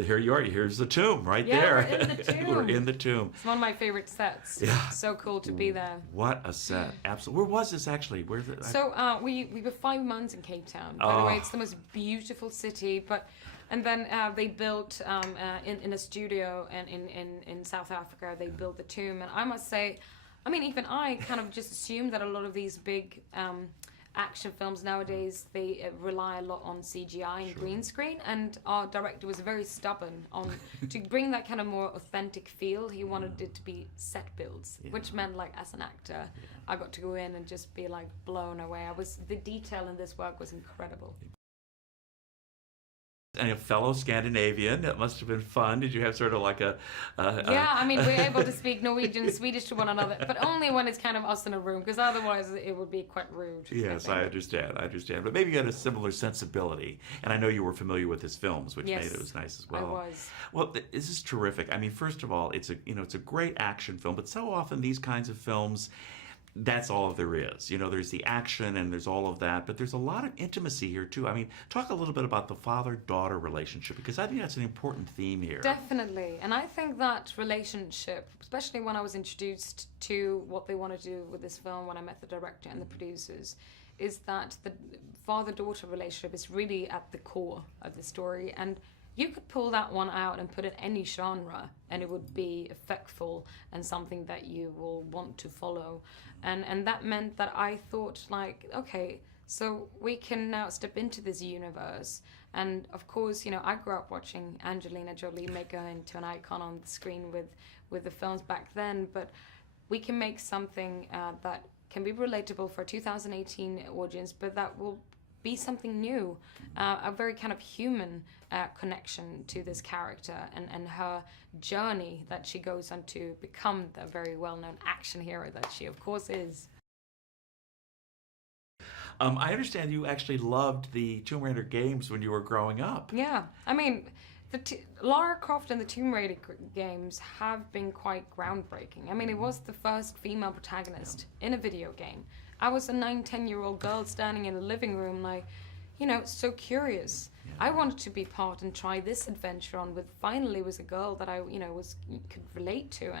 Here you are. Here's the tomb right Yeah, there. we're in the tomb. We're in the tomb. It's one of my favorite sets. Yeah. So cool to be there. What a set. Absolutely. Where was this actually? Where's it? So we were 5 months in Cape Town. By the way, it's the most beautiful city. And then they built in a studio in South Africa. They built the tomb, and I must say, I mean, even I kind of just assumed that a lot of these big action films nowadays, they rely a lot on CGI and green screen, and our director was very stubborn on to bring that kind of more authentic feel. He wanted it to be set builds, which meant, like, as an actor, I got to go in and just be like blown away. The detail in this work was incredible. And a fellow Scandinavian, that must have been fun. Did you have sort of like yeah, I mean, we're able to speak Norwegian and Swedish to one another, but only when it's kind of us in a room, because otherwise it would be quite rude. Yes, I understand. But maybe you had a similar sensibility, and I know you were familiar with his films, which made it was nice as well. I was. Well, this is terrific. I mean, first of all, it's a great action film, but so often these kinds of films, that's all there is. There's the action and there's all of that, but there's a lot of intimacy here too. I mean, talk a little bit about the father-daughter relationship, because I think that's an important theme here. Definitely. And I think that relationship, especially when I was introduced to what they want to do with this film, when I met the director and the producers, is that the father-daughter relationship is really at the core of the story. And you could pull that one out and put it in any genre, and it would be effectful and something that you will want to follow. And that meant that I thought, like, okay, so we can now step into this universe. And of course, I grew up watching Angelina Jolie make her into an icon on the screen with the films back then, but we can make something that can be relatable for a 2018 audience, but that will be something new, a very kind of human connection to this character and her journey that she goes on to become the very well-known action hero that she, of course, is. I understand you actually loved the Tomb Raider games when you were growing up. Yeah, I mean, Lara Croft and the Tomb Raider games have been quite groundbreaking. I mean, it was the first female protagonist in a video game. I was a 9-10-year-old girl standing in the living room, like, so curious. I wanted to be part and try this adventure on with, finally, was a girl that I, could relate to,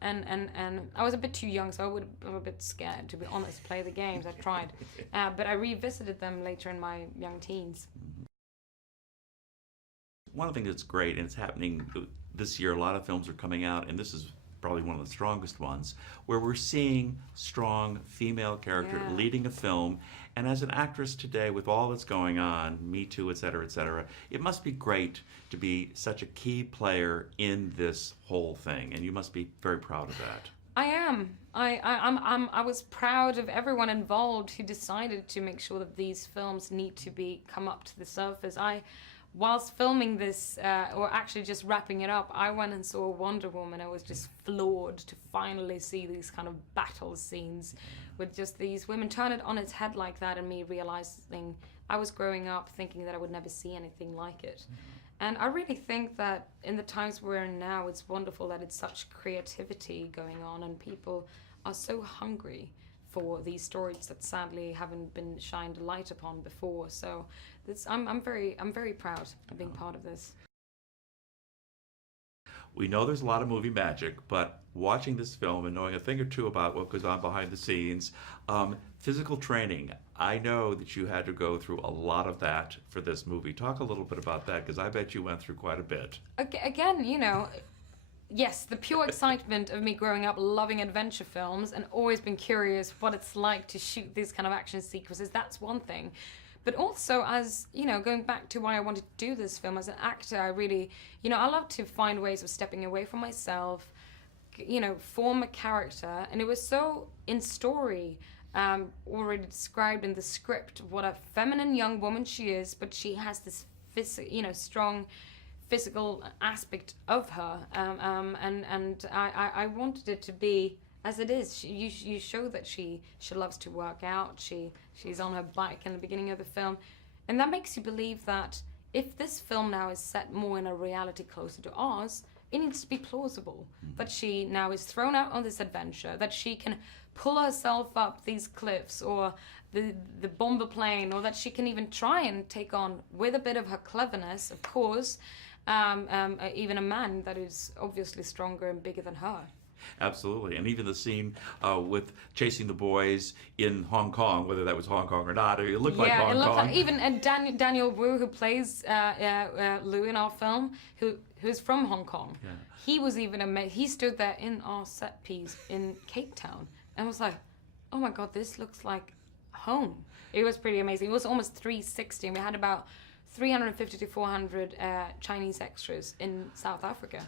and I was a bit too young, so I'm a bit scared, to be honest, to play the games. I tried, but I revisited them later in my young teens. One of the things that's great, and it's happening this year, a lot of films are coming out, and this is probably one of the strongest ones, where we're seeing strong female character leading a film. And as an actress today, with all that's going on, Me Too, et cetera, it must be great to be such a key player in this whole thing, and you must be very proud of that. I am. I was proud of everyone involved who decided to make sure that these films need to come up to the surface. Whilst filming this, or actually just wrapping it up, I went and saw Wonder Woman. I was just floored to finally see these kind of battle scenes with just these women turn it on its head like that, and me realizing I was growing up thinking that I would never see anything like it. And I really think that in the times we're in now, it's wonderful that it's such creativity going on, and people are so hungry for these stories that sadly haven't been shined a light upon before. So I'm very proud of being part of this. We know there's a lot of movie magic, but watching this film and knowing a thing or two about what goes on behind the scenes, physical training, I know that you had to go through a lot of that for this movie. Talk a little bit about that, because I bet you went through quite a bit. Again, yes, the pure excitement of me growing up loving adventure films and always been curious what it's like to shoot these kind of action sequences, that's one thing. But also, as, going back to why I wanted to do this film, as an actor, I really, I love to find ways of stepping away from myself, form a character. And it was so in story, already described in the script, what a feminine young woman she is, but she has this, strong physical aspect of her. And I wanted it to be as it is. You show that she loves to work out. She's on her bike in the beginning of the film, and that makes you believe that if this film now is set more in a reality closer to ours, it needs to be plausible. That she now is thrown out on this adventure, that she can pull herself up these cliffs or the bomber plane, or that she can even try and take on, with a bit of her cleverness, of course, even a man that is obviously stronger and bigger than her. Absolutely. And even the scene with chasing the boys in Hong Kong, whether that was Hong Kong or not, it looked like Hong Kong. Like, even Daniel Wu, who plays Lou in our film, who's from Hong Kong, he was even amazed. He stood there in our set piece in Cape Town and was like, oh my God, this looks like home. It was pretty amazing. It was almost 360, and we had about 350 to 400 Chinese extras in South Africa.